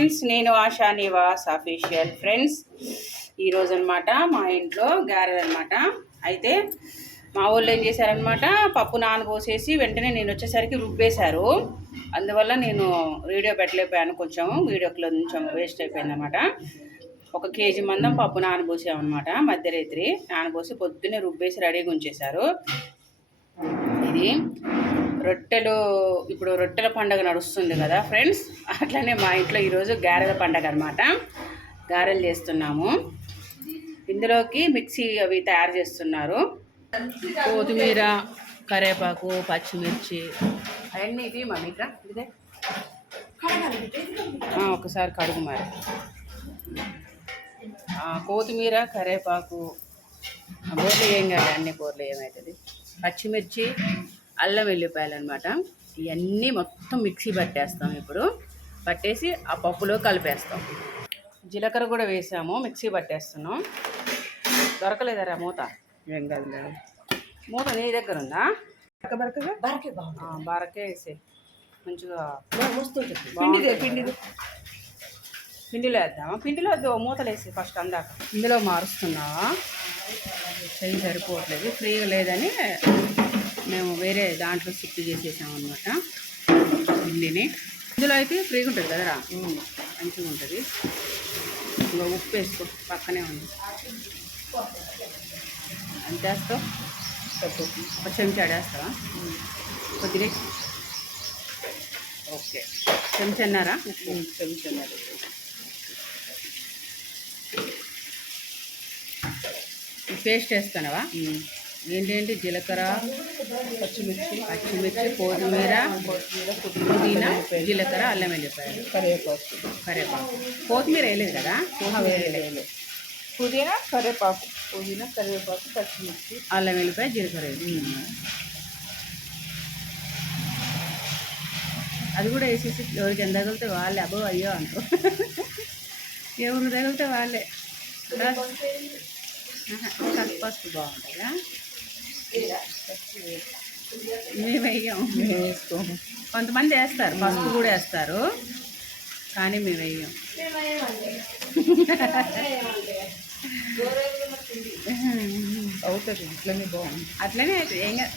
Friends నేను ASHA Nivas official friends. ఈరోజు అనమాట మా ఇంట్లో గారెలు అనమాట అయితే మా వాళ్ళు ఏం చేశారనమాట పప్పు నానబోసేసి వెంటనే నేను వచ్చేసరికి రుబ్బేశారు. అందువల్ల నేను వీడియో పెట్టలేకపోయాను కొంచెం వీడియోలో కొంచెం వేస్ట్ అయిపోయింది అనమాట ఒక కేజీ మందం పప్పు నానబోసామన్నమాట మధ్యరాత్రి నానబోసి పొద్దున్నే రుబ్బేసి రెడీగా ఉంచేశారు. ఇది రొట్టెలు ఇప్పుడు రొట్టెల పండగ నడుస్తుంది కదా ఫ్రెండ్స్ అట్లనే మా ఇంట్లో ఈరోజు గారెల పండగ అనమాట గారెలు చేస్తున్నాము. ఇందులోకి మిక్సీ అవి తయారు చేస్తున్నారు. కొత్తిమీర కరివేపాకు పచ్చిమిర్చి. అవన్నీ ఇవి మమ్మీక ఇదే? ఆ, ఒకసారి కడుగు మరి. ఆ, కొత్తిమీర కరివేపాకు కూరలు ఏం కాదు అన్ని కూరలు ఏమవుతుంది పచ్చిమిర్చి అల్లం వెల్లిపాయలు అనమాట ఇవన్నీ మొత్తం మిక్సీ పట్టేస్తాం ఇప్పుడు. పట్టేసి ఆ పప్పులో కలిపేస్తాం. జీలకర్ర కూడా వేసాము మిక్సీ పట్టేస్తున్నాం. దొరకలేదరా మూత? ఏం కాదు మేడం. మూత నీ దగ్గర ఉందా? బరక బరకే బాగుంది. ఆ, బారకే వేసే మంచిగా పిండిదే పిండిదే. పిండిలో వేద్దామా? పిండిలో వద్దు మూతలు వేసి ఫస్ట్ అందాక. ఇందులో మారుస్తున్నావా? చెయ్యి సరిపోవట్లేదు ఫ్రీగా లేదని మేము వేరే దాంట్లో షిఫ్ట్ చేసేసాం అనమాట పిండిని ఇందులో అయితే ఫ్రీగా ఉంటుంది కదరా? మంచిగా ఉంటుంది. ఇంకా ఉప్పు వేసుకో పక్కనే ఉంది. ఎంత వేస్తావు ఒక చెంచా వేస్తావా కొద్దిగా. ఓకే. చెంచన్నారా? చెంచున్నారు. పేస్ట్ వేస్తానవా? ఏంటంటే జీలకర్ర పచ్చిమిర్చి పచ్చిమిర్చి కొత్తిమీర పుదీనా జీలకర్ర అల్లం వెల్లిపాయలు. కరివేపాకు. కరివేపాకు కొత్తిమీర వేయలేదు కదా? వేయలేదు. పుదీనా కరివేపాకు. పుదీనా కరివేపాకు పచ్చిమిర్చి. అల్లం వెల్లిపాయ జీలకర్ర. అది కూడా వేసేసి ఎవరికి ఎంత తగిలితే వాళ్ళే. అబ్బో అయ్యో అంటారు ఎవరికి తగిలితే వాళ్ళే. పసుపు బాగుంటుందా? మేము వెయ్యం మేము వేసుకోము కొంతమంది వేస్తారు పసుపు కూడా వేస్తారు కానీ మేము వెయ్యం అవుతుంది ఇట్లనే బాగుంది. అట్లనే అయితే ఏం కాదు.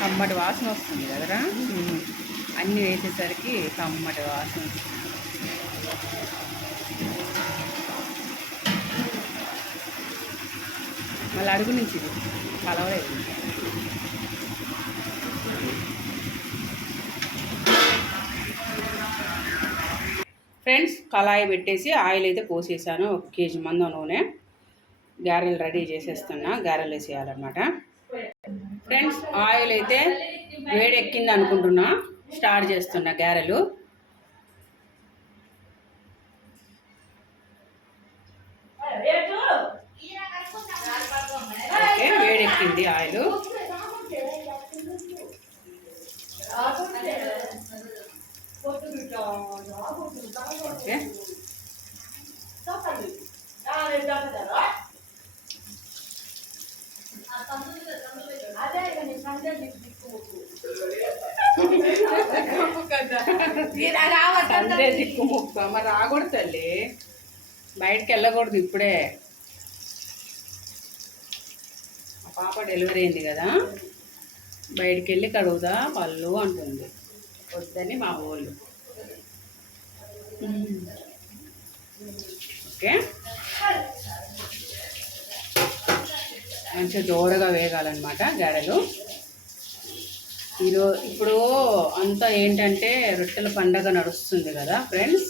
కమ్మటి వాసన వస్తుంది కదరా? అన్నీ వేసేసరికి కమ్మటి వాసన వస్తుంది. మళ్ళీ అడుగు నుంచి కలవలేదు. ఫ్రెండ్స్ కళాయి పెట్టేసి ఆయిల్ అయితే పోసేసాను. ఒక కేజీ మందం నూనె. గారెలు రెడీ చేసేస్తున్నా. గారెలు వేసేయాలన్నమాట. ఫ్రెండ్స్ ఆయిల్ అయితే వేడెక్కింది అనుకుంటున్నా. స్టార్ట్ చేస్తున్నా గారెలు. ఓకే వేడెక్కింది ఆయిల్. ఓకే. సందే దిక్కు ముక్క. మరి రాకూడదు తల్లి. బయటికి వెళ్ళకూడదు ఇప్పుడే. పాప డెలివరీ అయింది కదా. బయటికి వెళ్ళి కడుగుదా పళ్ళు అంటుంది. వద్దని మా వాళ్ళు ఓకే? మంచిగా దోరగా వేగాలన్నమాట గారెలు. ఈరో ఇప్పుడు అంతా ఏంటంటే రొట్టెల పండగ నడుస్తుంది కదా ఫ్రెండ్స్.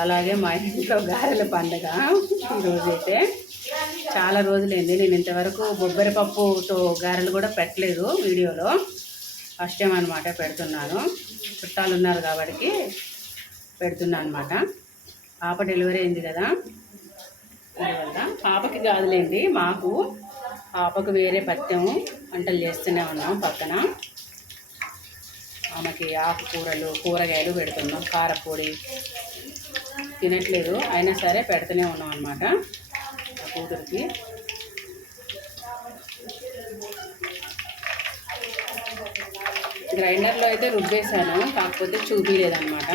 అలాగే మా ఇంట్లో గారెల పండగ ఈరోజు అయితే చాలా రోజులైంది. నేను ఇంతవరకు బొబ్బరి పప్పుతో గారెలు కూడా పెట్టలేదు వీడియోలో. ఫస్ట్ టైం అనమాట పెడుతున్నాను. చుట్టాలు ఉన్నారు కాబట్టి పెడుతున్నాను అనమాట పాప డెలివరీ అయింది కదా. అందువల్ల పాపకి కాదులేండి మాకు పాపకు వేరే పత్యం వంటలు చేస్తూనే ఉన్నాం పక్కన. ఆమెకి ఆకుకూరలు కూరగాయలు పెడుతున్నాం కారపొడి. తినట్లేదు అయినా సరే పెడుతూనే ఉన్నాం అనమాట ఆ కూతురికి. గ్రైండర్లో అయితే రుబ్బేశాను కాకపోతే చూపించలేదన్నమాట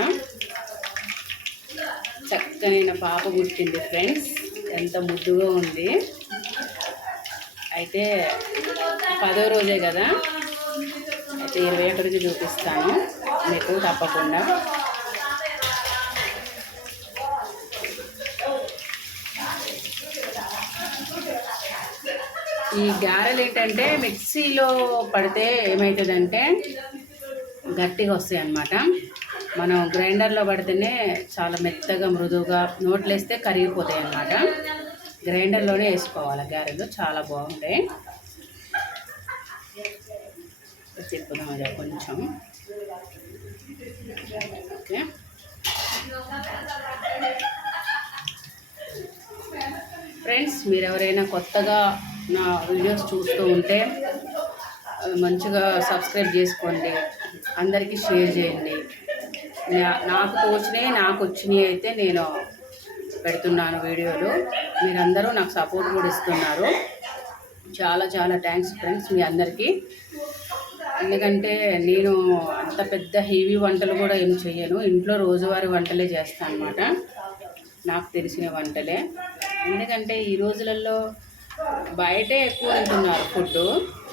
చక్కనైన పాప పుట్టింది ఫ్రెండ్స్ ఎంత ముద్దుగా ఉంది. అయితే పదో రోజే కదా? అయితే ఇరవై ఒకటికి చూపిస్తాను. మీకు తప్పకుండా. ఈ గారెలు ఏంటంటే మిక్సీలో పడితే ఏమవుతుందంటే గట్టిగా వస్తాయి అన్నమాట మనం గ్రైండర్లో పడితేనే చాలా మెత్తగా మృదువుగా నోట్లేస్తే కరిగిపోతాయి అన్నమాట గ్రైండర్లోనే వేసుకోవాలి. గారెలు చాలా బాగుంటాయి. తిప్పుదాం అదే కొంచెం. ఓకే. ఫ్రెండ్స్ మీరు ఎవరైనా కొత్తగా నా వీడియోస్ చూస్తూ ఉంటే మంచిగా సబ్స్క్రైబ్ చేసుకోండి. అందరికీ షేర్ చేయండి. నాకు తోచినవి నాకు వచ్చినవి అయితే నేను పెడుతున్నాను వీడియోలు. మీరందరూ నాకు సపోర్ట్ కూడా ఇస్తున్నారు. చాలా చాలా థ్యాంక్స్ ఫ్రెండ్స్ మీ అందరికీ. ఎందుకంటే నేను అంత పెద్ద హెవీ వంటలు కూడా ఏం చేయను ఇంట్లో రోజువారీ వంటలే చేస్తాను అనమాట నాకు తెలిసిన వంటలే. ఎందుకంటే ఈ రోజులలో బయటే ఎక్కువ తింటున్నారు ఫుడ్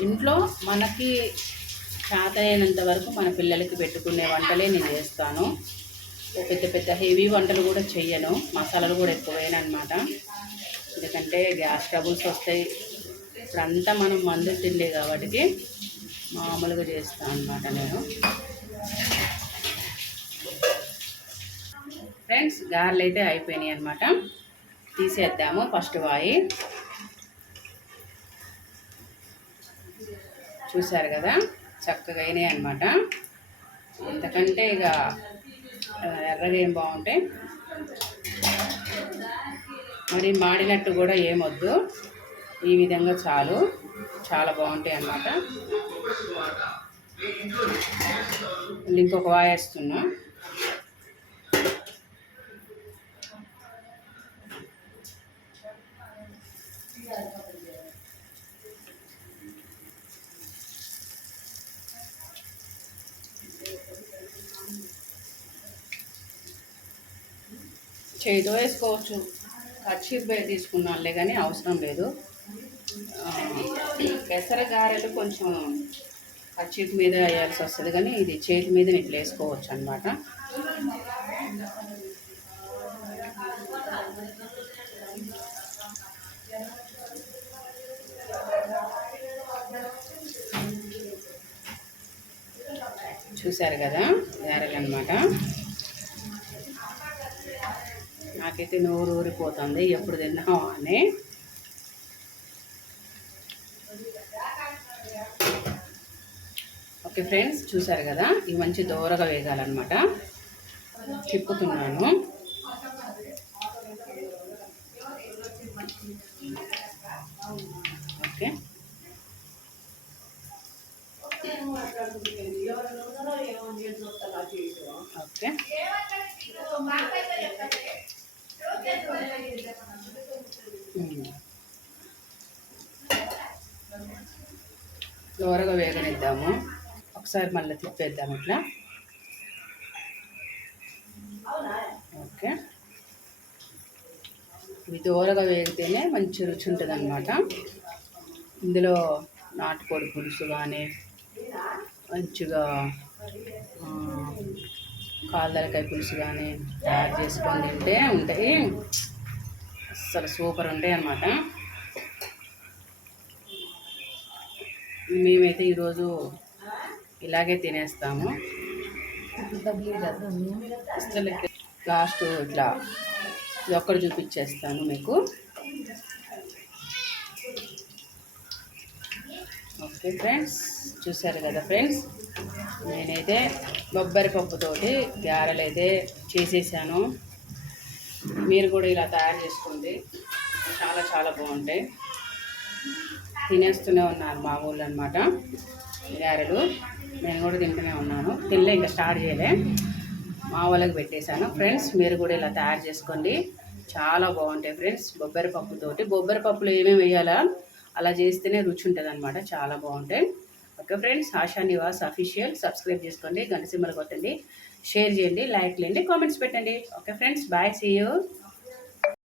ఇంట్లో మనకి చేతనైనంత వరకు మన పిల్లలకి పెట్టుకునే వంటలే నేను చేస్తాను. పెద్ద పెద్ద హెవీ వంటలు కూడా చెయ్యను. మసాలాలు కూడా ఎక్కువైనా అనమాట ఎందుకంటే గ్యాస్ ట్రబుల్స్ వస్తాయి. ఇప్పుడంతా మనం మందు తిండే కాబట్టి మామూలుగా చేస్తాను అనమాట నేను. ఫ్రెండ్స్ గారెలు అయితే అయిపోయినాయి అనమాట తీసేద్దాము ఫస్ట్ వాయి. చూశారు కదా? చక్కగా అయినాయి అనమాట అంతకంటే ఇక ఎర్రగా ఏం బాగుంటాయి మరి మాడినట్టు కూడా ఏమొద్దు ఈ విధంగా చాలు. చాలా బాగుంటాయి అన్నమాట. ఇంకొక వాయి చేయితో వేసుకోవచ్చు. వేసుకోవచ్చు కచ్చిప్ తీసుకున్నానులే కానీ అవసరం లేదు. పెసర గారెలు కొంచెం కర్చీఫ్ మీద వేయాల్సి వస్తుంది కానీ ఇది చేతి మీద ఇట్లా వేసుకోవచ్చు అనమాట చూశారు కదా గారెలు అనమాట నాకైతే నోరు ఊరిపోతుంది ఎప్పుడు తిన్నామా అని. ఓకే ఫ్రెండ్స్ చూసారు కదా ఇవి మంచి దూరగా వేగాలన్నమాట. తిప్పుతున్నాను. ఓకే. ఓకే. ఒకసారి మళ్ళీ తిప్పేద్దాం ఇట్లా. ఓకే. ఇవి దూరగా వేగితేనే మంచి రుచి ఉంటుంది అనమాట ఇందులో నాటుకోడి పులుసు కానీ మంచిగా ఆ, పులుసు కానీ తయారు చేసుకొని తింటే ఉంటాయి. అసలు సూపర్ ఉంటాయి అన్నమాట. మేమైతే ఈరోజు ఇలాగే తినేస్తాము. అసలు లాస్ట్ ఇట్లా ఇది ఒక్కటి చూపించేస్తాను మీకు. ఓకే ఫ్రెండ్స్ చూసారు కదా ఫ్రెండ్స్? నేనైతే బొబ్బరి పప్పుతోటి గారెలు అయితే చేసేసాను. మీరు కూడా ఇలా తయారు చేసుకోండి. చాలా చాలా బాగుంటాయి. తినేస్తూనే ఉన్నారు మా ఊళ్ళో అనమాట గారెలు. నేను కూడా తింటూనే ఉన్నాను. తినలే ఇంకా స్టార్ట్ చేయలే. మా వాళ్ళకి పెట్టేశాను. ఫ్రెండ్స్ మీరు కూడా ఇలా తయారు చేసుకోండి. చాలా బాగుంటాయి ఫ్రెండ్స్ బొబ్బరి పప్పుతోటి. బొబ్బరి పప్పులో ఏమేమి వేయాలా? అలా చేస్తేనే రుచి ఉంటుంది అనమాట చాలా బాగుంటాయి. Okay friends Asha Nivas official. Subscribe చేసుకోండి గంట కొట్టండి. షేర్ చేయండి లైక్ చేయండి కామెంట్స్ పెట్టండి. Okay friends bye see you.